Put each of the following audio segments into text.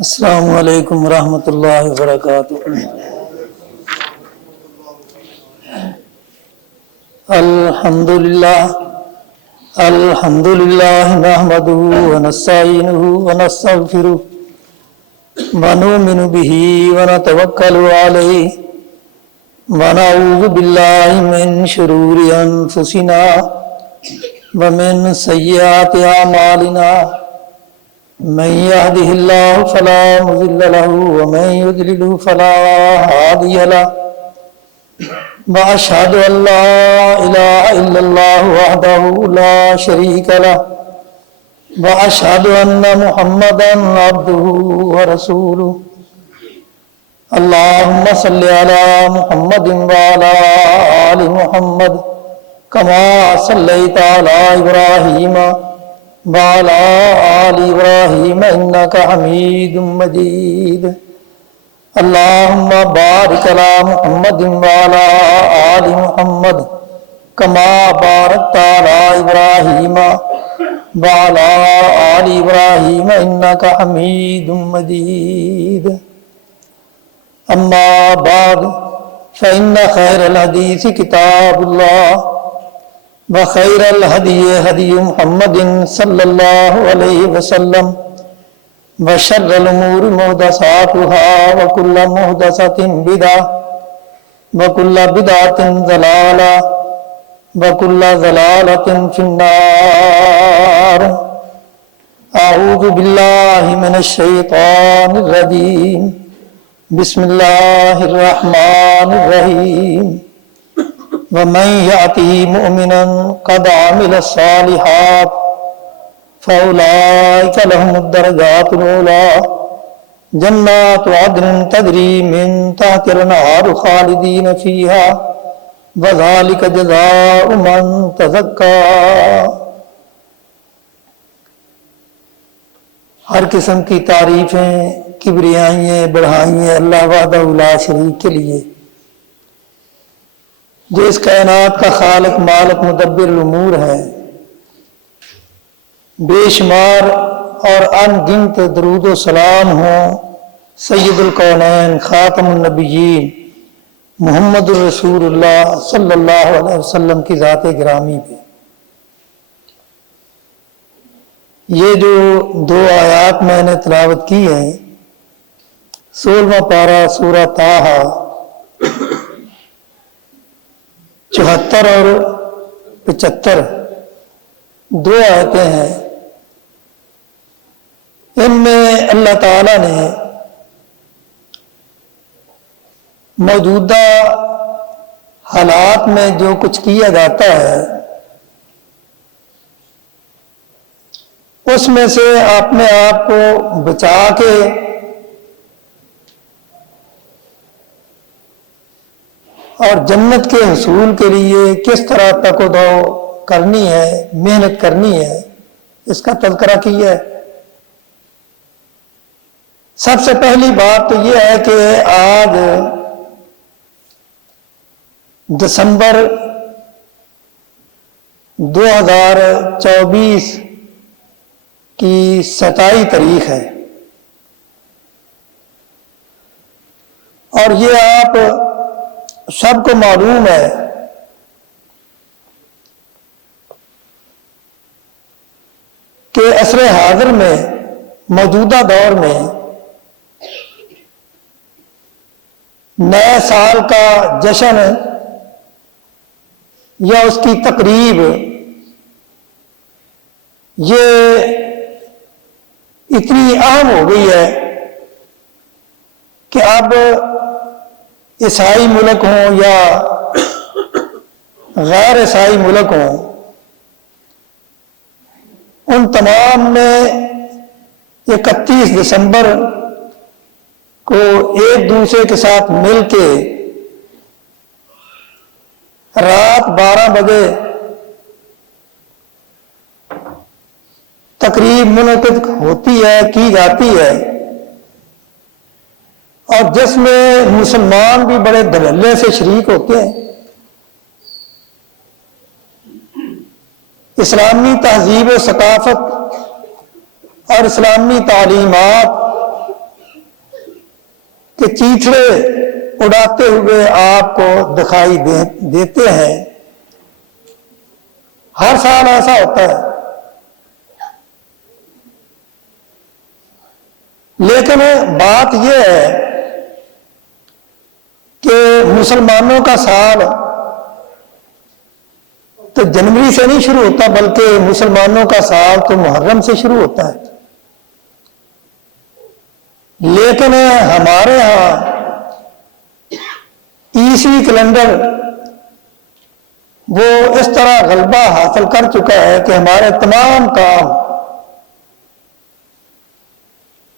السلام علیکم ورحمۃ اللہ وبرکاتہ۔ الحمد للہ نحمده ونستعینه ونستغفره ونؤمن به ونتوکل علیہ ونعوذ باللہ من شرور انفسنا ومن سیئات اعمالنا من يهده الله فلا مضل له ومن يضلل فلا هادي له وأشهد أن لا إله إلا الله وحده لا شريك له وأشهد أن محمدا عبده ورسوله اللهم صل على محمد وعلى آل محمد كما صليت على إبراهيم وعلى آل إبراهيم إنك حميد مجيد اللهم بارك على محمد وعلى آل محمد كما باركت على إبراهيم وعلى آل إبراهيم إنك حميد مجيد أما بعد فإن خير الحديث كتاب الله وخير الهدي هدي محمد صلى الله عليه وسلم وشر الأمور محدثاتها وكل محدثة بدعة وكل بدعة ضلالة وكل ضلالة في النار أعوذ بالله من الشيطان الرجيم بسم الله الرحمن الرحيم ومن يأته مؤمنا قد عمل الصالحات فأولئك لهم الدرجات العلى جنات عدن تجري من تحت الأنهار خالدين فيها وذلك جزاء من تزكى۔ ہر قسم کی تعریفیں کبریائیں بڑھائیں اللہ وحدہ لا شریک کے لیے، جو اس کائنات کا خالق مالک مدبر الامور ہے۔ بے شمار اور ان گنت درود و سلام ہوں سید الکونین خاتم النبیین محمد الرسول اللہ صلی اللہ علیہ وسلم کی ذات گرامی پہ۔ یہ جو دو آیات میں نے تلاوت کی ہیں، 16واں پارہ سورہ طٰہٰ 74 اور 75 دو آیتیں ہیں۔ ان میں اللہ تعالیٰ نے موجودہ حالات میں جو کچھ کیا جاتا ہے اس میں سے اپنے آپ کو بچا کے اور جنت کے حصول کے لیے کس طرح تک و دو کرنی ہے، محنت کرنی ہے، اس کا تذکرہ کیا ہے۔ سب سے پہلی بات تو یہ ہے کہ آج دسمبر 2024 کی 27 تاریخ ہے، اور یہ آپ سب کو معلوم ہے کہ عصر حاضر میں موجودہ دور میں نئے سال کا جشن یا اس کی تقریب یہ اتنی اہم ہو گئی ہے کہ اب عیسائی ملک ہوں یا غیر عیسائی ملک ہوں، ان تمام میں 31 دسمبر کو ایک دوسرے کے ساتھ مل کے رات 12 بجے تقریب منعقد ہوتی ہے، کی جاتی ہے، اور جس میں مسلمان بھی بڑے دھڑلے سے شریک ہوتے ہیں۔ اسلامی تہذیب و ثقافت اور اسلامی تعلیمات کہ چیتڑے اڑاتے ہوئے آپ کو دکھائی دیتے ہیں. ہر سال ایسا ہوتا ہے. لیکن بات یہ ہے کہ مسلمانوں کا سال تو جنوری سے نہیں شروع ہوتا، بلکہ مسلمانوں کا سال تو محرم سے شروع ہوتا ہے. لیکن ہمارے ہاں عیسوی کیلنڈر وہ اس طرح غلبہ حاصل کر چکا ہے کہ ہمارے تمام کام،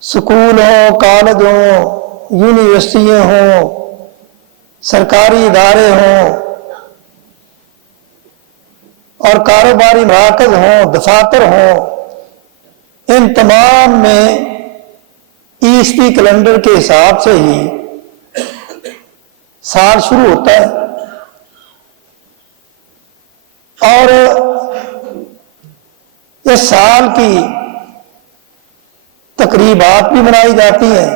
سکول ہوں، کالج ہوں، یونیورسٹیاں ہوں، سرکاری ادارے ہوں اور کاروباری مراکز ہوں، دفاتر ہوں، ان تمام میں عیسوی کیلنڈر کے حساب سے ہی سال شروع ہوتا ہے. اور اس سال کی تقریبات بھی منائی جاتی ہیں.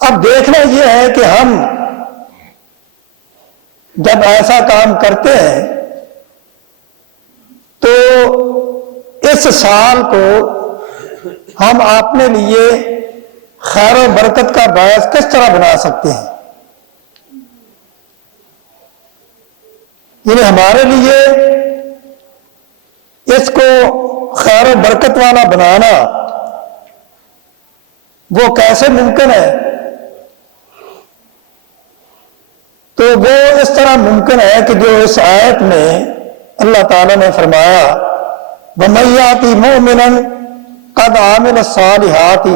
اب دیکھنا یہ ہے کہ ہم جب ایسا کام کرتے ہیں تو اس سال کو ہم اپنے لیے خیر و برکت کا باعث کس طرح بنا سکتے ہیں. یعنی ہمارے لیے اس کو خیر و برکت والا بنانا وہ کیسے ممکن ہے؟ تو وہ اس طرح ممکن ہے کہ جو اس آیت میں اللہ تعالیٰ نے فرمایا وَمَن يَأْتِ مُؤْمِنًا قَدْ عَمِلَ الصَّالِحَاتِ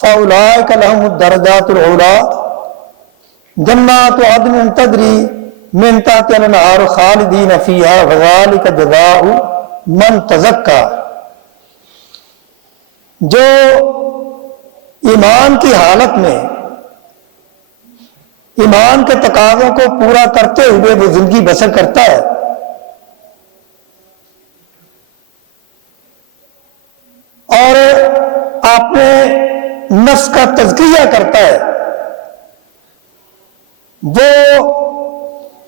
فَأُولَٰئِكَ لَهُمُ الدَّرَجَاتُ الْعُلَىٰ جَنَّاتُ عَدْنٍ تَجْرِي مِن تَحْتِهَا الْأَنْهَارُ خَالِدِينَ فِيهَا وَذَٰلِكَ جَزَاءُ مَن تَزَكَّىٰ. جو ایمان کی حالت میں ایمان کے تقاضوں کو پورا کرتے ہوئے وہ زندگی بسر کرتا ہے اور اپنے نفس کا تزکیہ کرتا ہے، وہ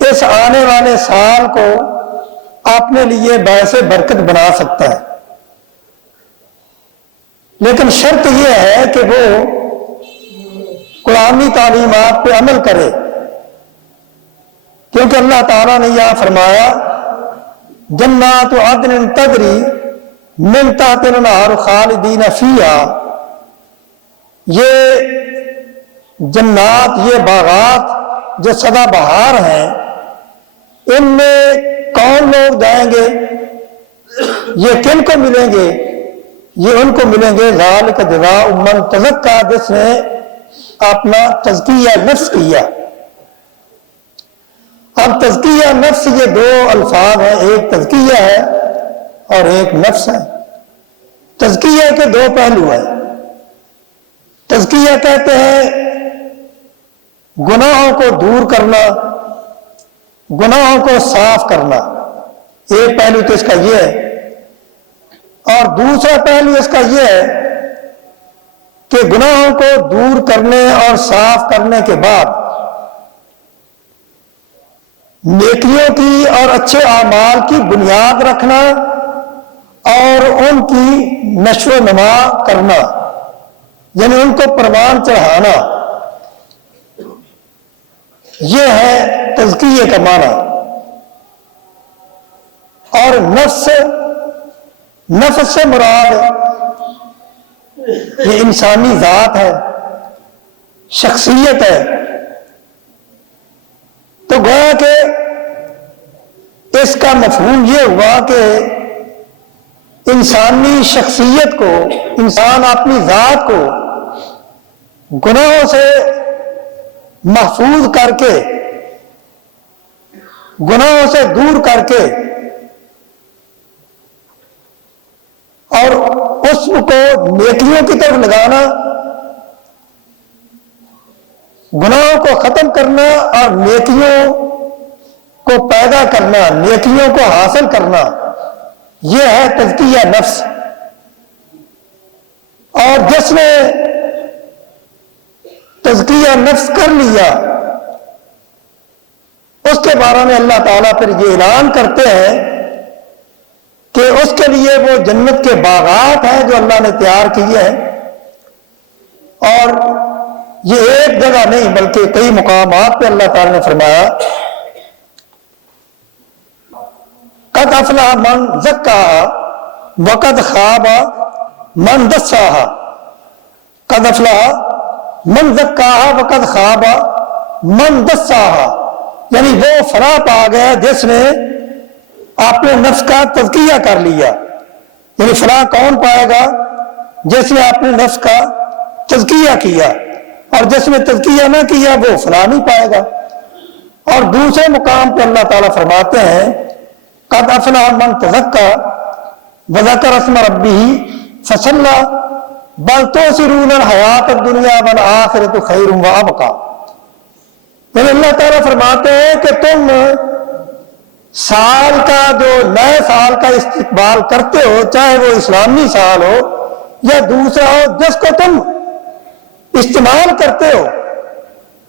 اس آنے والے سال کو اپنے لیے باعث برکت بنا سکتا ہے. لیکن شرط یہ ہے کہ وہ قرآنی تعلیمات پہ عمل کرے، کیونکہ اللہ تعالیٰ نے یہاں فرمایا جنات عدن تجری من تحتها الانہار خالدین فیہا. یہ جنات، یہ باغات جو سدا بہار ہیں، ان میں کون لوگ جائیں گے؟ یہ کن کو ملیں گے؟ یہ ان کو ملیں گے ذالک جزاء من تزکیٰ، جس نے اپنا تزکیہ نفس کیا. اب تزکیہ نفس یہ دو الفاظ ہیں، ایک تزکیہ ہے اور ایک نفس ہے. تزکیہ کے دو پہلو ہیں. تزکیہ کہتے ہیں گناہوں کو دور کرنا، گناہوں کو صاف کرنا. ایک پہلو تو اس کا یہ ہے، اور دوسرا پہلو اس کا یہ ہے کہ گناہوں کو دور کرنے اور صاف کرنے کے بعد نیکیوں کی اور اچھے اعمال کی بنیاد رکھنا اور ان کی نشو و نما کرنا، یعنی ان کو پروان چڑھانا. یہ ہے تزکیے کا معنی. اور نفس سے مراد یہ انسانی ذات ہے، شخصیت ہے. تو گویا کہ اس کا مفہوم یہ ہوا کہ انسانی شخصیت کو، انسان اپنی ذات کو گناہوں سے محفوظ کر کے، گناہوں سے دور کر کے، اور اس کو نیکیوں کی طرف لگانا، گناہوں کو ختم کرنا اور نیکیوں کو پیدا کرنا، نیکیوں کو حاصل کرنا، یہ ہے تزکیہ نفس. اور جس نے نفس کر لیا، اس کے بارے میں اللہ تعالیٰ پھر یہ اعلان کرتے ہیں کہ اس کے لیے وہ جنت کے باغات ہیں جو اللہ نے تیار کیے ہیں، اور یہ ایک جگہ نہیں بلکہ کئی مقامات پہ اللہ تعالیٰ نے فرمایا قد افلح من زکاہا وقد خاب من دساہا، قد افلح من زکاہا وقد خاب من دساہا، یعنی وہ فلاح پا گیا جس نے اپنے نفس کا تزکیہ کر لیا۔ یعنی فلاح کون پائے گا؟ جس نے اپنے نفس کا تزکیہ کیا، اور جس نے تزکیہ نہ کیا وہ فلاح نہیں پائے گا۔ اور دوسرے مقام پہ اللہ تعالیٰ فرماتے ہیں قد افلح من تزکا وذکر اسم ربہ فصلی بل تؤثرون الحیاۃ الدنیا والآخرۃ خیر وابقی۔ یعنی اللہ تعالیٰ فرماتے ہیں کہ تم سال کا جو نئے سال کا استقبال کرتے ہو، چاہے وہ اسلامی سال ہو یا دوسرا ہو، جس کو تم استعمال کرتے ہو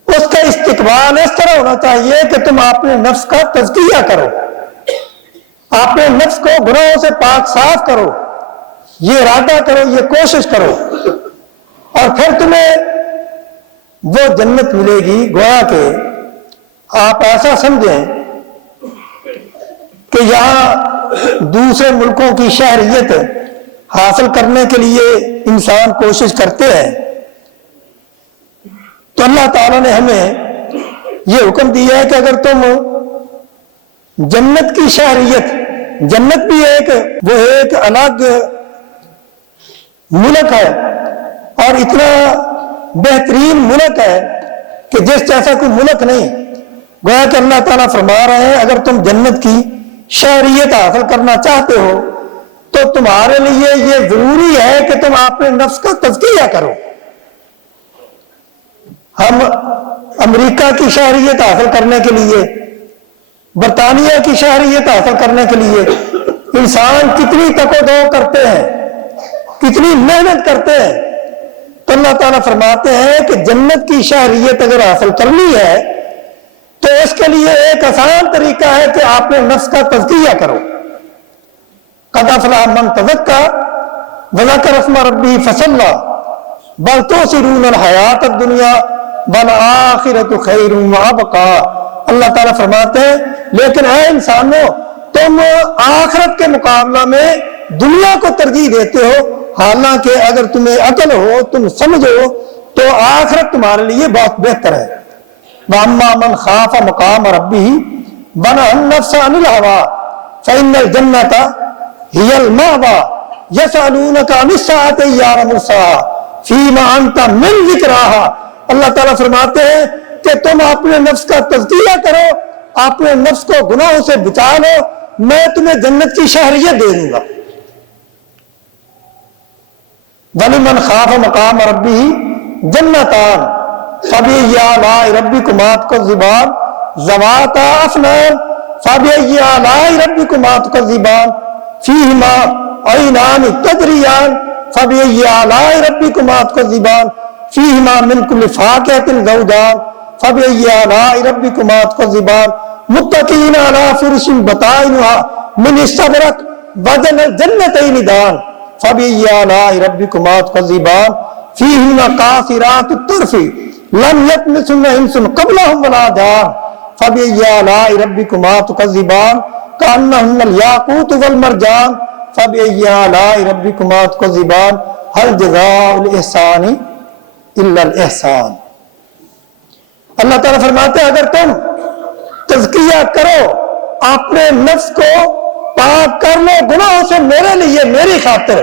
اس کا استقبال اس طرح ہونا چاہیے کہ تم اپنے نفس کا تزکیہ کرو، اپنے نفس کو گناہوں سے پاک صاف کرو، یہ ارادہ کرو، یہ کوشش کرو، اور پھر تمہیں وہ جنت ملے گی۔ گویا کہ آپ ایسا سمجھیں کہ یہاں دوسرے ملکوں کی شہریت حاصل کرنے کے لیے انسان کوشش کرتے ہیں، تو اللہ تعالیٰ نے ہمیں یہ حکم دیا ہے کہ اگر تم جنت کی شہریت، جنت بھی وہ ایک الگ ملک ہے اور اتنا بہترین ملک ہے کہ جس جیسا کوئی ملک نہیں، گویا کہ اللہ تعالیٰ فرما رہے ہیں اگر تم جنت کی شہریت حاصل کرنا چاہتے ہو تو تمہارے لیے یہ ضروری ہے کہ تم اپنے نفس کا تزکیہ کرو۔ ہم امریکہ کی شہریت حاصل کرنے کے لیے، برطانیہ کی شہریت حاصل کرنے کے لیے انسان کتنی تک و دو کرتے ہیں، کتنی محنت کرتے ہیں، تو اللہ تعالیٰ فرماتے ہیں کہ جنت کی شہریت اگر حاصل کرنی ہے تو اس کے لیے ایک آسان طریقہ ہے کہ آپ نے نفس کا تزکیہ کرو۔ قد افلح من تزکا وذکر اسم ربہ فصلی بل تؤثرون الحیاۃ الدنیا والآخرۃ خیر وابقی۔ اللہ تعالیٰ فرماتے ہیں لیکن اے انسانوں، تم آخرت کے مقابلہ میں دنیا کو ترجیح دیتے ہو، حالانکہ اگر تمہیں عقل ہو، تم سمجھو تو آخرت تمہارے لیے بہت بہتر ہے۔ وَأَمَّا مَنْ خَافَ مَقَامَ رَبِّهِ وَنَهَى النَّفْسَ عَنِ الْهَوَىٰ فَإِنَّ الْجَنَّةَ هِيَ الْمَأْوَىٰ يَسْأَلُونَكَ عَنِ السَّاعَةِ أَيَّانَ مُرْسَاهَا فِيمَا أَنْتَ مِنْ ذِكْرَاهَا۔ اللہ تعالیٰ فرماتے ہیں کہ تم اپنے نفس کا تزکیہ کرو، اپنے نفس کو گناہوں سے بچا لو، میں تمہیں جنت کی شہریت دے دوں گا۔ وَلِمَنْ خَافَ مَقَامَ رَبِّهِ جَنَّتَانِ فَبِأَيِّ آلَاءِ رَبِّكُمَا تُكَذِّبَانِ ذَوَاتَا أَفْنَانٍ فَبِأَيِّ آلَاءِ رَبِّكُمَا تُكَذِّبَانِ فِيهِمَا عَيْنَانِ تَجْرِيَانِ فَبِأَيِّ آلَاءِ رَبِّكُمَا تُكَذِّبَانِ فِيهِمَا مِنْ كُلِّ فَاكِهَةٍ زَوْجَانِ فَبِأَيِّ آلَاءِ رَبِّكُمَا تُكَذِّبَانِ مُتَّكِئِينَ عَلَى فُرُشٍ بَطَائِنُهَا مِنْ اسْتَبْرَقٍ وَجَنَّتَيْنِ دَانٍ فَبِأَيِّ آلَاءِ رَبِّكُمَا تُكَذِّبَانِ فِيهِنَّ قَاصِرَاتُ الطَّرْفِ لم يطمثن انس قبلهم ولا جان فبأي آلاء ربكما تكذبان كأنهن الياقوت والمرجان فبأي آلاء ربكما تكذبان هل جزاء الإحسان إلا الإحسان۔ اللہ تعالیٰ فرماتے ہیں اگر تم تزکیہ کرو، اپنے نفس کو پاک کر لو گناہوں سے میرے لیے، میری خاطر،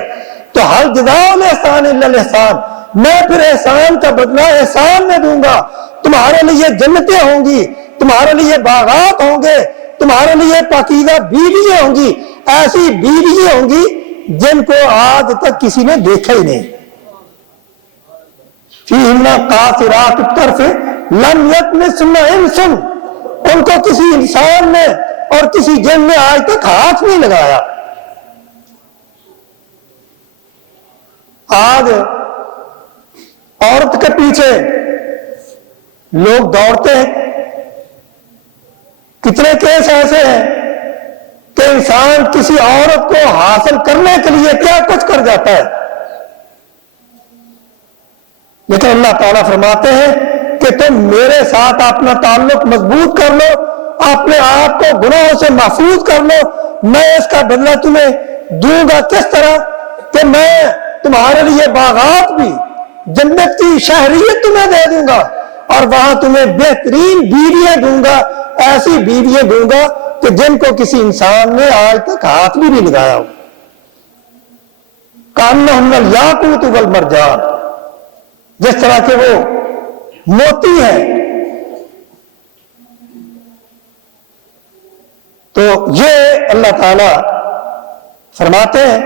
تو هل جزاء الإحسان إلا الإحسان، میں پھر احسان کا بدلہ احسان میں دوں گا۔ تمہارے لیے جنتیں ہوں گی، تمہارے لیے باغات ہوں گے، تمہارے لیے پاکیزہ بیویاں ہوں گی، ایسی بیویاں ہوں گی جن کو آج تک کسی نے دیکھا ہی نہیں۔ فِيهِنَّ قَاصِرَاتُ الطَّرْفِ لَمْ يَطْمِثْنَ انس، ان کو کسی انسان نے اور کسی جن نے آج تک ہاتھ نہیں لگایا۔ آج عورت کے پیچھے لوگ دوڑتے ہیں. کتنے کیس ایسے ہیں کہ انسان کسی عورت کو حاصل کرنے کے لیے کیا کچھ کر جاتا ہے، لیکن اللہ تعالیٰ فرماتے ہیں کہ تم میرے ساتھ اپنا تعلق مضبوط کر لو، اپنے آپ کو گناہوں سے محفوظ کر لو، میں اس کا بدلہ تمہیں دوں گا. کس طرح کہ میں تمہارے لیے باغات بھی، جنت کی شہریت تمہیں دے دوں گا، اور وہاں تمہیں بہترین بیویاں دوں گا، ایسی بیویاں دوں گا کہ جن کو کسی انسان نے آج تک ہاتھ بھی نہیں لگایا ہو. کانہم الیاقوت والمرجان، جس طرح کہ وہ موتی ہے. تو یہ اللہ تعالی فرماتے ہیں.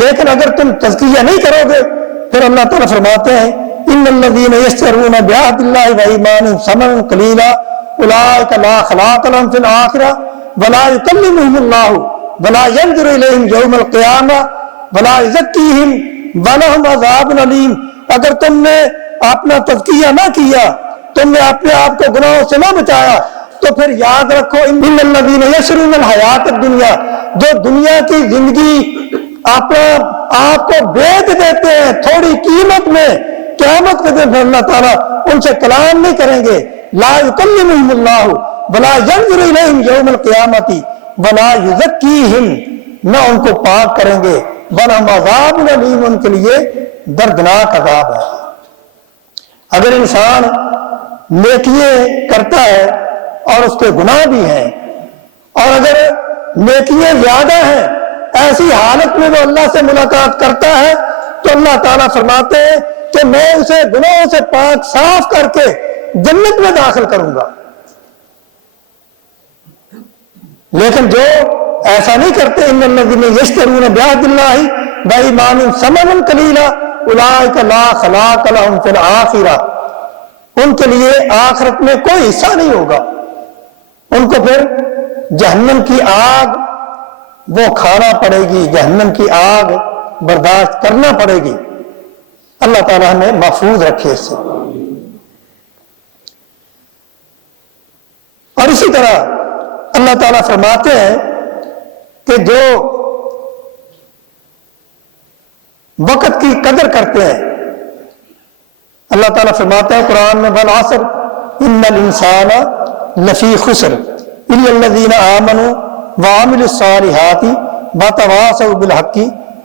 لیکن اگر تم تزکیہ نہیں کرو گے، پھر اللہ تعالیٰ فرماتے ہیں ان الذین یشترون بعہد اللہ وایمانہم ثمنا قلیلا اولئک لا خلاق لهم فی الآخرہ ولا یکلمہم اللہ ولا ینظر الیہم یوم القیامہ ولا یزکیہم ولہم عذاب علیم. اگر تم نے اپنا تزکیہ نہ کیا، تم نے اپنے آپ کو گناہوں سے نہ بچایا، تو پھر یاد رکھو ان الذین یشرون الحیات الدنیا، جو دنیا کی زندگی اپنا آپ کو بیچ دیتے ہیں تھوڑی قیمت میں، قیامت کے دن اللہ تعالیٰ ان سے کلام نہیں کریں گے. لا یکلمہم اللہ ولا ینظر الیہم یوم القیامۃ ولا یزکیہم، نہ ان کو پاک کریں گے، ولہم عذاب علیم، ان کے لیے دردناک عذاب ہے. اگر انسان نیکیاں کرتا ہے اور اس کے گناہ بھی ہیں، اور اگر نیکیاں زیادہ ہیں، ایسی حالت میں وہ اللہ سے ملاقات کرتا ہے، تو اللہ تعالیٰ فرماتے ہیں کہ میں اسے گناہوں سے پاک صاف کر کے جنت میں داخل کروں گا. لیکن جو ایسا نہیں کرتے، ان الذین یشترون بعہد اللہ وایمانہم ثمنا قلیلا اولئک لا خلاق لهم فی الآخرہ، ان کے لیے آخرت میں کوئی حصہ نہیں ہوگا. ان کو پھر جہنم کی آگ وہ کھانا پڑے گی، جہنم کی آگ برداشت کرنا پڑے گی. اللہ تعالیٰ ہمیں محفوظ رکھے اس سے. اور اسی طرح اللہ تعالیٰ فرماتے ہیں کہ جو وقت کی قدر کرتے ہیں، اللہ تعالیٰ فرماتے ہیں قرآن میں والعصر ان الانسان لفی خسر الا الذین آمنوا وعملوا الصالحات وتواصوا بالحق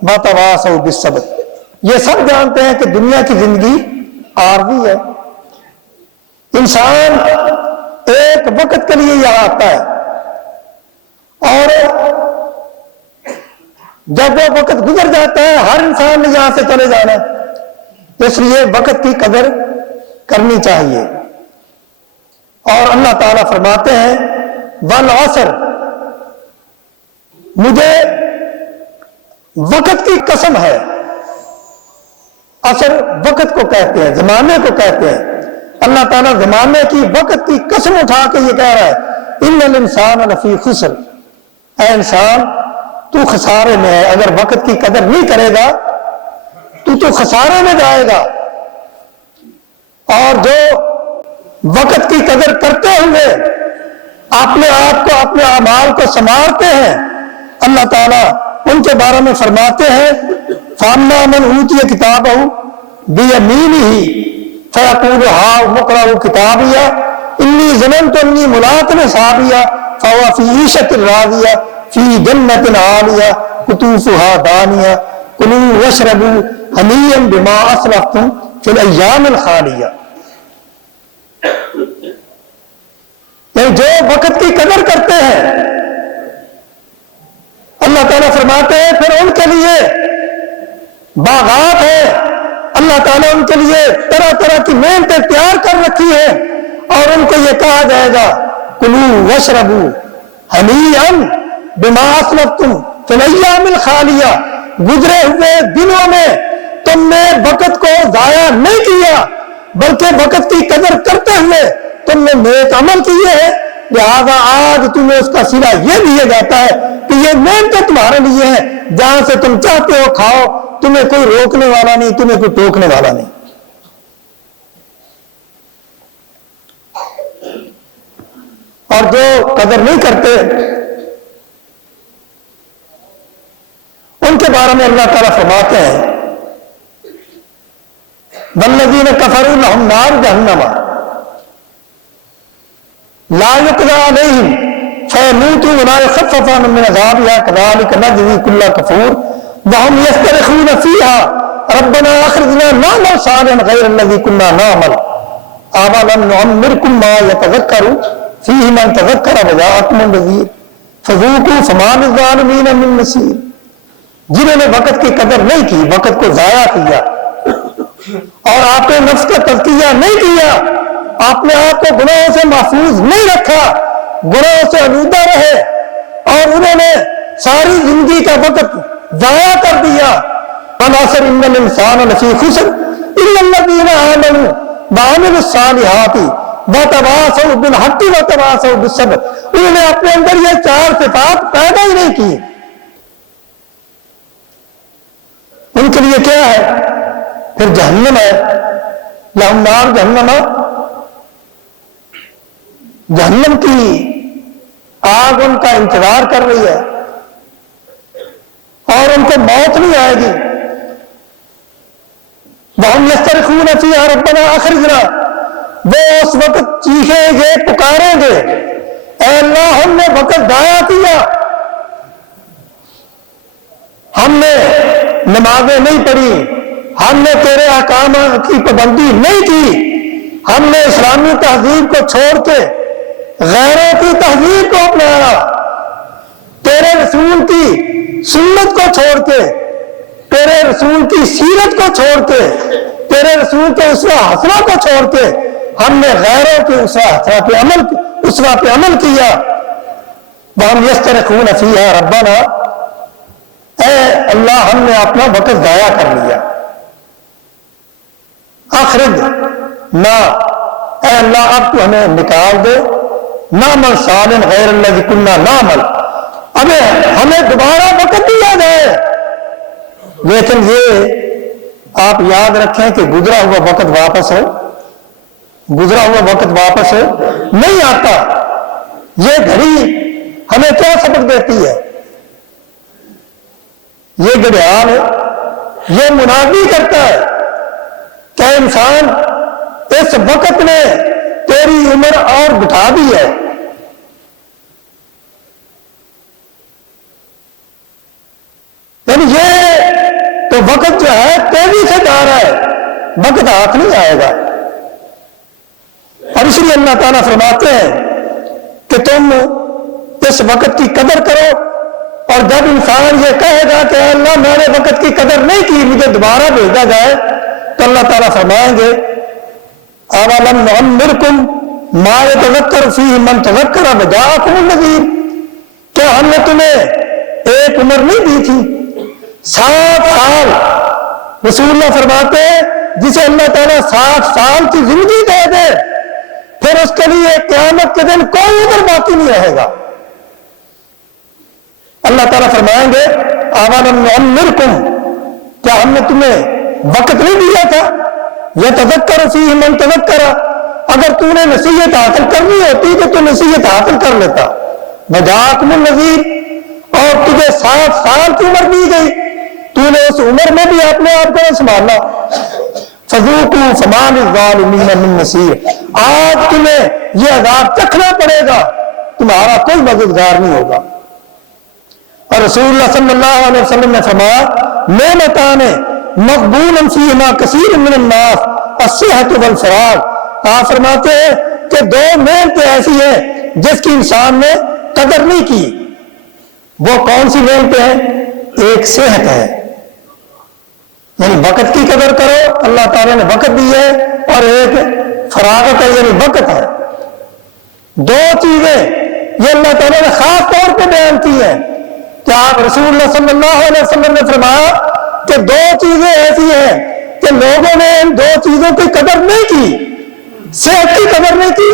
وتواصوا بالصبر. یہ سب جانتے ہیں کہ دنیا کی زندگی عارضی ہے. انسان ایک وقت کے لیے یہاں آتا ہے، اور جب وہ وقت گزر جاتا ہے ہر انسان نے یہاں سے چلے جانا ہے. اس لیے وقت کی قدر کرنی چاہیے. اور اللہ تعالیٰ فرماتے ہیں والعصر، مجھے وقت کی قسم ہے. عصر وقت کو کہتے ہیں، زمانے کو کہتے ہیں. اللہ تعالیٰ زمانے کی وقت کی قسم اٹھا کے یہ کہہ رہا ہے ان الانسان لفی خسر، اے انسان تو خسارے میں ہے. اگر وقت کی قدر نہیں کرے گا تو خسارے میں جائے گا. اور جو وقت کی قدر کرتے ہوئے اپنے آپ کو، اپنے اعمال کو سنوارتے ہیں، اللہ تعالیٰ ان کے بارے میں فرماتے ہیں فَأَمَّا مَنْ أُوتِيَ كِتَابَهُ بِيَمِينِهِ فَيَقُولُ هَاؤُمُ اقْرَءُوا كِتَابِيَهْ إِنِّي ظَنَنتُ أَنِّي مُلَاقٍ حِسَابِيَهْ فَهُوَ فِي عِيشَةٍ رَاضِيَةٍ فِي جَنَّةٍ عَالِيَةٍ قُطُوفُهَا دَانِيَةٌ كُلُوا وَاشْرَبُوا هَنِيًّا بِمَا أَسْلَفْتُمْ فِي الْأَيَّامِ الْخَالِيَةِ. جو وقت کی قدر کرتے ہیں، اللہ تعالیٰ فرماتے ہیں پھر ان کے لیے باغات ہیں. اللہ تعالیٰ ان کے لیے طرح طرح کی نعمتیں تیار کر رکھی ہیں، اور ان کو یہ کہا جائے گا کلوا واشربوا ہنیئا بما اسلفتم فی الایام الخالیہ. گزرے ہوئے دنوں میں تم نے وقت کو ضائع نہیں کیا، بلکہ وقت کی قدر کرتے ہوئے تم نے نیک عمل کیے ہیں. لہذا آج تمہیں اس کا صلہ یہ دیا جاتا ہے کہ یہ نعمتیں تمہارے لیے ہیں، جہاں سے تم چاہتے ہو کھاؤ، تمہیں کوئی روکنے والا نہیں، تمہیں کوئی ٹوکنے والا نہیں. اور جو قدر نہیں کرتے ان کے بارے میں اللہ تعالیٰ فرماتے ہیں والذین کفروا لہم نار جہنم لا یقضی علیہم فیموتوا ولا یخفف عنہم من عذابہا کذالک نجزی کل کفور وہم یصطرخون فیہا ربنا اخرجنا نعمل صالحا غیر الذی کنا نعمل اولم نعمرکم ما یتذکر فیہ من تذکر وجاءکم النذیر فذوقوا فما للظالمین من نصیر. جنہوں نے وقت کی قدر نہیں کی، وقت کو ضائع کیا اور آپ نے نفس کا تزکیہ نہیں کیا، آپ نے آپ کو گناہوں سے محفوظ نہیں رکھا، گناہوں سے آلودہ رہے اور انہوں نے ساری زندگی کا وقت ضائع کر دیا. والعصر ان الانسان لفی خسر الا الذین آمنوا وعملوا الصالحات وتواصوا بالحق وتواصوا بالصبر. انہوں نے اپنے اندر یہ چار صفات پیدا ہی نہیں کی. ان کے لیے کیا ہے؟ پھر جہنم ہے، لہم نار جہنم. جہنم کی آگ ان کا انتظار کر رہی ہے اور ان کو موت نہیں آئے گی. وہم یصطرخون فیہا ربنا اخرجنا، وہ اس وقت چیخیں گے، پکاریں گے اے اللہ ہم نے وقت ضائع کیا، ہم نے نمازیں نہیں پڑھی، ہم نے تیرے احکام کی پابندی نہیں کی، ہم نے اسلامی تہذیب کو چھوڑ کے غیروں کی تہذیب کو اپنایا، تیرے رسول کی سنت کو چھوڑ کے، تیرے رسول کی سیرت کو چھوڑ کے، تیرے رسول کے اسوہ حسنہ کو چھوڑ کے ہم نے غیروں کے اسوہ پہ عمل کیا. وَهُمْ يَسْتَرِخُونَ فِيهَا رَبَّنَا، اے اللہ ہم نے اپنا وقت ضائع کر لیا. اخرج نہ، اے اللہ اب تو ہمیں نکال دے، نعمل صالحا غیر الذی کنا نعمل، اب ہمیں دوبارہ وقت دیا جائے. لیکن یہ آپ یاد رکھیں کہ گزرا ہوا وقت واپس ہے، گزرا ہوا وقت واپس ہے نہیں آتا. یہ گھڑی ہمیں کیا سبق دیتی ہے؟ یہ گھڑیال ہے، یہ منادی کرتا ہے کہ انسان اس وقت نے تیری عمر اور بٹھا دی ہے. یعنی یہ تو وقت جو ہے تیزی سے جا رہا ہے، وقت ہاتھ نہیں آئے گا. اور اس لیے اللہ تعالیٰ فرماتے ہیں کہ تم اس وقت کی قدر کرو، اور جب انسان یہ کہے گا کہ اللہ میں نے وقت کی قدر نہیں کی، مجھے دوبارہ بھیجا جائے، تو اللہ تعالیٰ فرمائیں گے اولم نعمرکم ما یتذکر فیہ من تذکر وجاءکم النذیر، کیا ہم نے تمہیں ایک عمر نہیں دی تھی؟ 60 سال. رسول اللہ فرماتے ہیں جسے اللہ تعالیٰ 60 سال کی زندگی دے دے پھر اس کے لیے قیامت کے دن کوئی عمر باقی نہیں رہے گا. اللہ تعالیٰ فرمائیں گے اولم نعمرکم، کیا ہم نے تمہیں وقت نہیں دیا تھا؟ یتذکر فیہ من تذکر، اگر تو نے نصیحت حاصل کرنی ہوتی تو نصیحت حاصل کر لیتا. وجاءکم النذیر، اور تجھے 60 سال کی عمر دی گئی، تو نے اس عمر میں بھی اپنے آپ کو سنبھالا. فذوقوا فما للظالمین من نصیر، آج تمہیں یہ عذاب چکھنا پڑے گا، تمہارا کوئی مددگار نہیں ہوگا. اور رسول اللہ صلی اللہ علیہ وسلم نے فرمایا نعمتان مقبول فیہما کثیر من الناس الصحت والفراغ. آپ فرماتے ہیں کہ 2 نعمتیں ایسی ہیں جس کی انسان نے قدر نہیں کی. وہ کون سی نعمتیں ہیں؟ ایک صحت ہے، یعنی وقت کی قدر کرو، اللہ تعالیٰ نے وقت دی ہے، اور ایک فراغت ہے یعنی وقت ہے. 2 چیزیں یہ اللہ تعالیٰ نے خاص طور پہ بیان کی ہیں کہ آپ رسول اللہ صلی اللہ علیہ وسلم نے فرمایا کہ 2 چیزیں ایسی ہیں کہ لوگوں نے ان 2 چیزوں کی قدر نہیں کی. صحت کی قدر نہیں کی،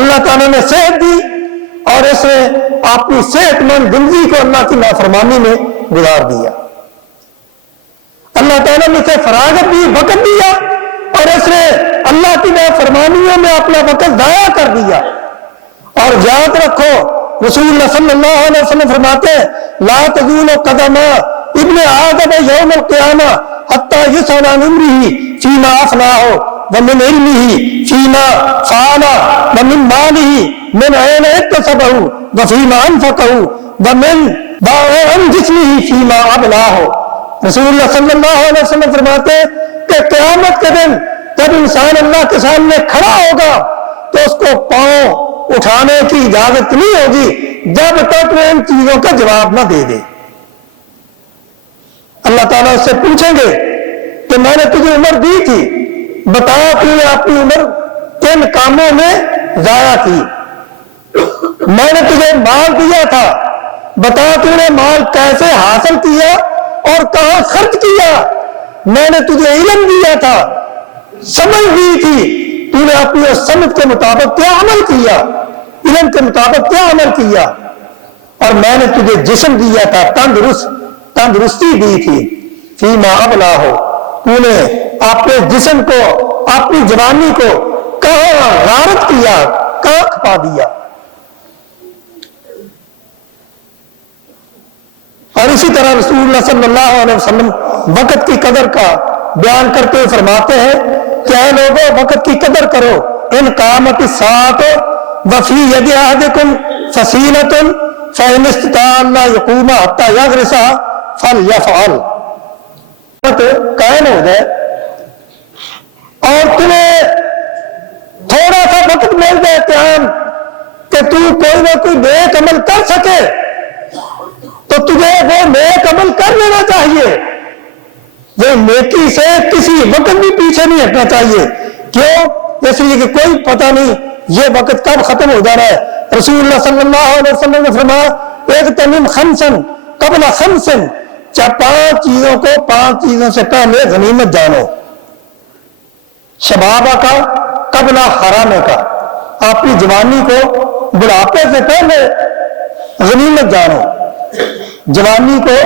اللہ تعالیٰ نے صحت دی اور اس نے اپنی صحت مند زندگی کو اللہ کی نافرمانی میں گزار دیا. اللہ تعالیٰ نے اسے فراغت دی، وقت دیا، اور اس نے اللہ کی نافرمانیوں میں اپنا وقت ضائع کر دیا. اور یاد رکھو رسول اللہ صلی اللہ علیہ وسلم فرماتے ہیں لا تزول قدم ابن آدم یوم القیامہ حتی یسأل عن عمرہ فیما افناہ ومن علمہ فیما فعل ومن مالہ من عین اکتسبہ وفیما انفقہ ومن عن جسمہ فیما ابلاہ۔ رسول اللہ صلی اللہ علیہ وسلم فرماتے ہیں کہ قیامت کے دن جب انسان اللہ کے سامنے کھڑا ہوگا تو اس کو پاؤں اٹھانے کی اجازت نہیں ہوگی جب تک وہ ان چیزوں کا جواب نہ دے دے۔ اللہ تعالیٰ اس سے پوچھیں گے کہ میں نے تجھے عمر دی تھی، بتا تو نے اپنی عمر کن کاموں میں ضائع کی؟ میں نے تجھے مال دیا تھا، بتا تو نے مال کیسے حاصل کیا اور کہاں خرچ کیا؟ میں نے تجھے علم دیا تھا، سمجھ دی تھی، تو نے اپنی اس سمجھ کے مطابق کیا عمل کیا، علم کے مطابق کیا عمل کیا؟ اور میں نے تجھے جسم دیا تھا، تندرستی دی تھی، فیما ابلا ہو، تو نے اپنے جسم کو، اپنی جوانی کو کہاں غارت کیا، کہاں کھپا دیا؟ اور اسی طرح رسول اللہ صلی اللہ علیہ وسلم وقت کی قدر کا بیان کرتے ہوئے فرماتے ہیں کہ اے لوگوں وقت کی قدر کرو، ان قامت الساعۃ وفی ید احدکم فصیلۃ فإن استطاع اللہ یقوم حتی یغرس فلیفعل۔ قائم ہو جائے اور تمہیں تھوڑا سا وقت مل جائے قیام کہ تو کوئی نہ کوئی نیک عمل کر سکے تو تجھے وہ نیک عمل کر لینا چاہیے، وہ نیکی سے کسی وقت بھی پیچھے نہیں ہٹنا چاہیے۔ کیوں؟ اس لیے کہ کوئی پتہ نہیں یہ وقت کب ختم ہو جا رہا ہے۔ رسول اللہ صلی اللہ علیہ وسلم نے فرمایا اغتنم خمسن قبل خمسن، 5 چیزوں کو 5 چیزوں سے پہلے غنیمت جانو۔ شبابہ کا قبل حرامے کا، اپنی جوانی کو بڑھاپے سے پہلے غنیمت جانو، جوانی کو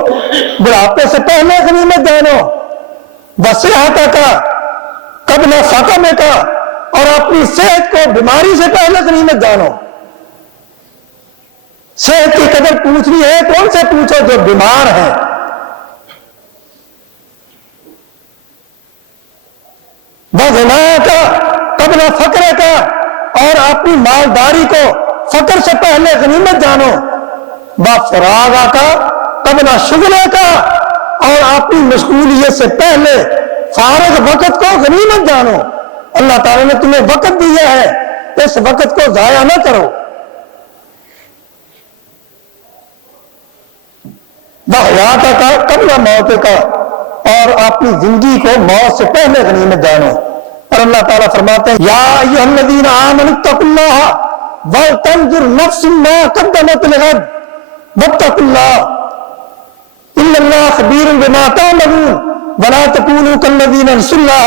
بڑھاپے سے پہلے غنیمت جانو۔ وصحت کا قبل سقم کا، اور اپنی صحت کو بیماری سے پہلے غنیمت جانو۔ صحت کی قدر پوچھنی ہے کون سے پوچھو؟ جو بیمار ہیں۔ وغنا کا قبل فقر کا، اور اپنی مالداری کو فقر سے پہلے غنیمت جانو۔ بفراغ کا قبل شغل کا، اور اپنی مشغولیت سے پہلے فارغ وقت کو غنیمت جانو۔ اللہ تعالیٰ نے تمہیں وقت دیا ہے، اس وقت کو ضائع نہ کرو۔ بحیات کا قبل موت کا، اور اپنی زندگی کو موت سے پہلے غنیمت جانو۔ اور اللہ تعالیٰ فرماتے ہیں یا ایھا الذین آمنوا اتقوا اللہ ولتنظر نفس ما قدمت لغد واتقوا اللہ ان اللہ خبیر بما تعملون ولا تکونوا کالذین نسوا اللہ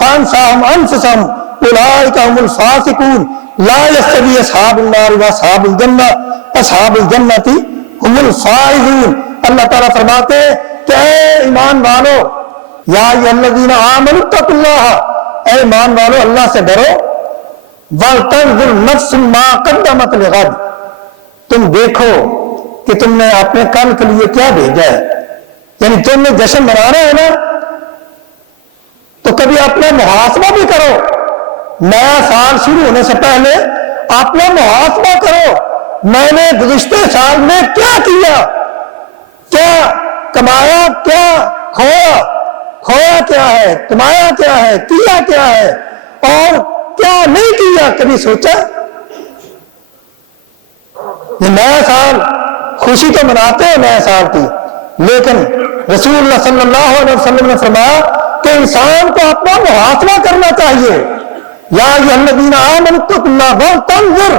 فانساهم انفسهم اولئک هم الفاسقون لا یستوی اصحاب النار واصحاب الجنہ اصحاب الجنۃ هم الفائزون۔ اللہ تعالیٰ فرماتے ہیں کہ اے ایمان والو، یا ایھا الذین آمنوا اتقوا اللہ، اے ایمان والو اللہ سے ڈرو، وَلْتَنْظُرْ نَفْسٌ مَا قَدَّمَتْ لِغَدٍ، تم دیکھو کہ تم نے اپنے کل کے لیے کیا بھیجا ہے۔ یعنی تم نے جشن منانا ہے نا، تو کبھی اپنا محاسبہ بھی کرو۔ نیا سال شروع ہونے سے پہلے اپنا محاسبہ کرو، میں نے گزشتہ سال میں کیا کیا، کیا کمایا، کیا کھویا، کھویا کیا ہے، کمایا کیا ہے، کیا کیا ہے، اور کیا نہیں کیا، کبھی سوچا؟ یہ نیا سال خوشی تو مناتے ہیں نئے سال کی، لیکن رسول اللہ صلی اللہ علیہ وسلم نے فرمایا کہ انسان کو اپنا محاسبہ کرنا چاہیے۔ یا ایھا الذین آمنوا اتقوا اللہ ولتنظر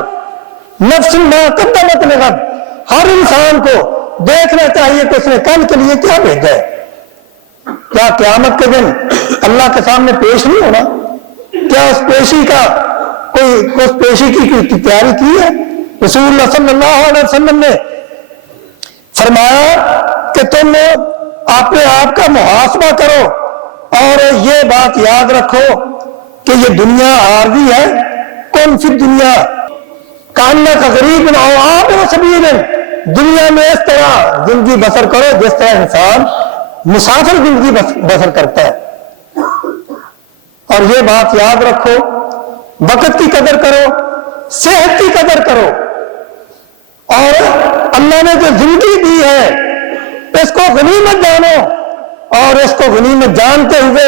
نفس ما قدمت لغد، ہر انسان کو دیکھنا چاہیے کہ اس نے کل کے لیے کیا بھیجا ہے۔ کیا قیامت کے دن اللہ کے سامنے پیش نہیں ہونا؟ کیا اس پیشی کا اس پیشی کی کوئی تیاری کی ہے؟ رسول اللہ صلی اللہ علیہ وسلم نے فرمایا کہ تم اپنے آپ کا محاسبہ کرو، اور یہ بات یاد رکھو کہ یہ دنیا عارضی ہے، کن فی الدنیا کاننا کا غریب نہ ہو آپ سبیل، دنیا میں اس طرح زندگی بسر کرو جس طرح انسان مسافر زندگی بسر کرتا ہے۔ اور یہ بات یاد رکھو، وقت کی قدر کرو، صحت کی قدر کرو، اور اللہ نے جو زندگی دی ہے اس کو غنیمت جانو، اور اس کو غنیمت جانتے ہوئے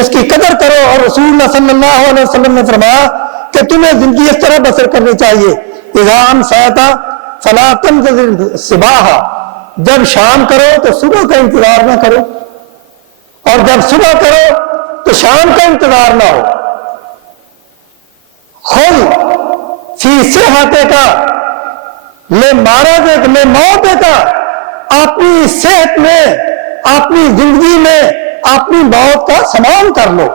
اس کی قدر کرو۔ اور رسول اللہ صلی اللہ علیہ وسلم نے فرمایا کہ تمہیں زندگی اس طرح بسر کرنی چاہیے، اذا امسیت فلا تنتظر الصباح، جب شام کرو تو صبح کا انتظار نہ کرو، اور جب صبح کرو تو شام کا انتظار نہ ہو۔ خود فی صحتک لمرضک لموتک، اپنی صحت میں، اپنی زندگی میں اپنی موت کا سامان کر لو،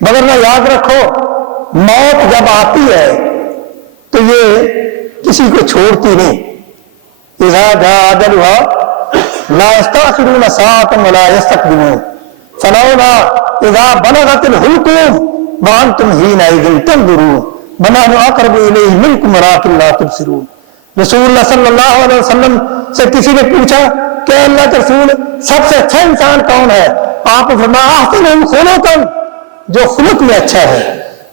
مگر نہ یاد رکھو موت جب آتی ہے تو یہ کسی کو چھوڑتی نہیں۔ اذا جاء اجلها لا يستأخرون ساعة ولا يستقدمون، فلولا اذا بلغت الحلقوم وانتم حينئذ تنظرون ونحن اقرب اليه منكم ولكن لا تبصرون۔ رسول اللہ صلی اللہ علیہ وسلم سے کسی نے پوچھا کہ اللہ کے رسول سب سے اچھا انسان کون ہے؟ آپ نے فرمایا احسنهم خلقا، جو خلق میں اچھا ہے۔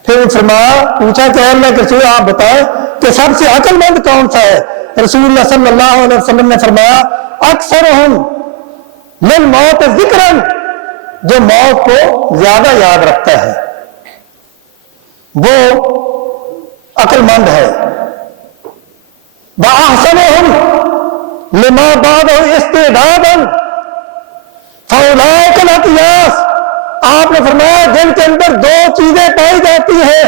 پھر فرمایا، پوچھا کہ اللہ کے رسول آپ بتائیں کہ سب سے عقل مند کون سا ہے؟ رسول اللہ صلی اللہ علیہ وسلم نے فرمایا اکثرہم للموت ذکرا، جو موت کو زیادہ یاد رکھتا ہے وہ عقل مند ہے۔ وَأَحْسَنُهُمْ لِمَا بَعْدَهُ اسْتِعْدَادًا فَأُولَٰئِكَ الْأَقْيَاسُ، آپ نے فرمایا جن کے اندر دو چیزیں پائی جاتی ہیں،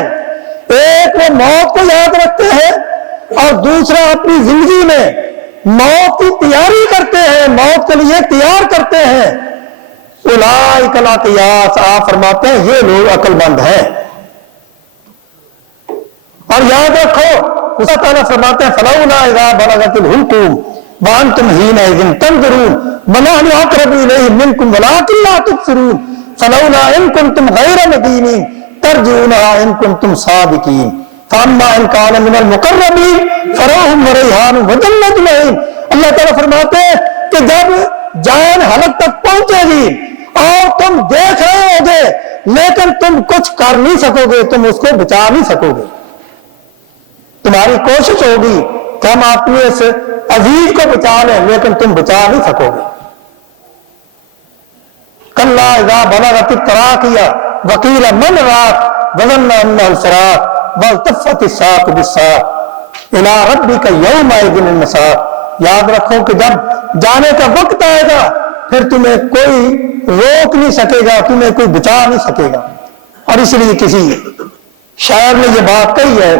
ایک وہ موت کو یاد رکھتے ہیں، اور دوسرا اپنی زندگی میں موت کی تیاری کرتے ہیں، موت کے لیے تیار کرتے ہیں۔ اولئک الاقیاس، آپ فرماتے ہیں یہ لوگ عقل مند ہیں۔ اور یاد رکھو اللہ تعالیٰ فرماتے ہیں فلولا اذا بلغت الحلقوم وانتم حينئذ تنظرون ونحن اقرب اليه منكم ولكن لا تبصرون فلولا ان كنتم غير مدينين ترجعونها ان كنتم صادقين فاما ان كان من المقربين فروح وريحان وجنة نعيم۔ اللہ تعالیٰ فرماتے ہیں کہ جب جان حلق تک پہنچے گی اور تم دیکھ رہے ہوگے لیکن تم کچھ کر نہیں سکو گے، تم اس کو بچا نہیں سکو گے، تمہاری کوشش ہوگی کہ ہم اپنے اس عزیز کو بچا لیں لیکن تم بچا نہیں سکو گے۔ کلا اذا بلغت التراقی وقیل من راق وظن انہ الفراق والتفت الساق بالساق الی ربک یومئذ المساق۔ یاد رکھو کہ جب جانے کا وقت آئے گا پھر تمہیں کوئی روک نہیں سکے گا، تمہیں کوئی بچا نہیں سکے گا۔ اور اس لیے کسی شاعر نے یہ بات کہی ہے،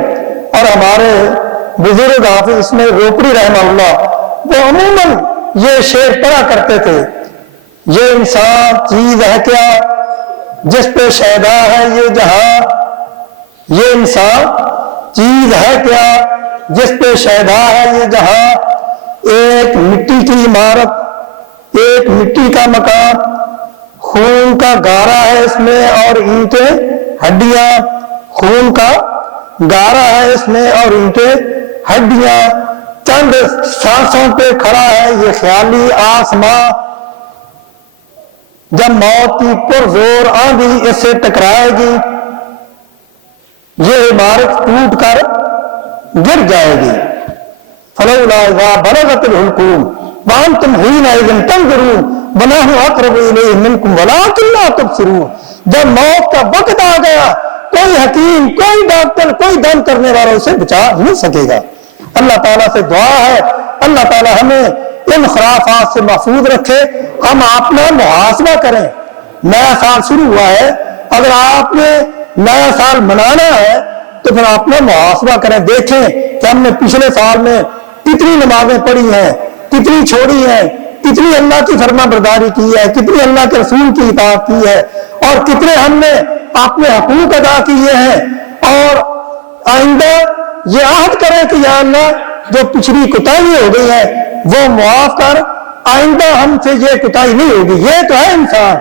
اور ہمارے بزرگ حافظ اسماعیل روپڑی رحمہ اللہ وہ عموماً یہ شعر پڑھا کرتے تھے، یہ انسان چیز ہے کیا جس پہ شیدا ہے یہ جہاں، یہ انسان چیز ہے کیا جس پہ شیدا ہے یہ جہاں، ایک مٹی کی عمارت، ایک مٹی کا مکان، خون کا گارا ہے اس میں اور اینٹیں ہڈیاں، خون کا گارا ہے اس میں اور اینٹیں ہڈیاں، چند سانسوں پہ کھڑا ہے یہ خیالی آسماں، جب موت کی پرزور آندھی اس سے ٹکرائے گی یہ عمارت ٹوٹ کر گر جائے گی۔ فلولا اذا بلغت الحلقوم وانتم حينئذ تنظرون ونحن اقرب اليه منكم ولكن لا تبصرون۔ جب موت کا وقت آ گیا کوئی حکیم، کوئی ڈاکٹر، کوئی دم کرنے والا اسے بچا نہیں سکے گا۔ اللہ تعالیٰ سے دعا ہے اللہ تعالیٰ ہمیں ان خرافات سے محفوظ رکھے، ہم اپنا محاسبہ کریں۔ نیا سال شروع ہوا ہے، اگر آپ نے نیا سال منانا ہے تو پھر اپنا محاسبہ کریں، دیکھیں کہ ہم نے پچھلے سال میں کتنی نمازیں پڑھی ہیں، کتنی چھوڑی ہیں، کتنی اللہ کی فرما برداری کی ہے، کتنی اللہ کے رسول کی اطاعت کی ہے، اور کتنے ہم نے اپنے حقوق ادا کیے ہیں۔ اور آئندہ یہ عہد کریں کہ یا اللہ جو پچھلی کوتاہی ہو گئی ہے وہ معاف کر، آئندہ ہم سے یہ کوتاہی نہیں ہوگی۔ یہ تو ہے انسان،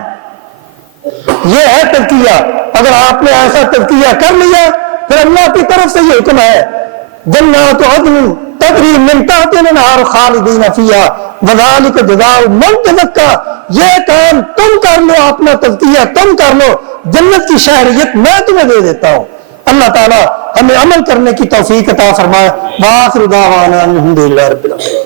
یہ ہے تزکیہ۔ اگر آپ نے ایسا تزکیہ کر لیا پھر اللہ کی طرف سے یہ حکم ہے جنات عدن تجری من تحتها الانہار خالدین فیہا وذالک جزاء من تزکا، یہ کام تم کر لو، اپنا تزکیہ تم کر لو، جنت کی شہریت میں تمہیں دے دیتا ہوں۔ اللہ تعالیٰ ہمیں عمل کرنے کی توفیق عطا فرمائے۔ وآخر دعوانا الحمدللہ رب العالمین۔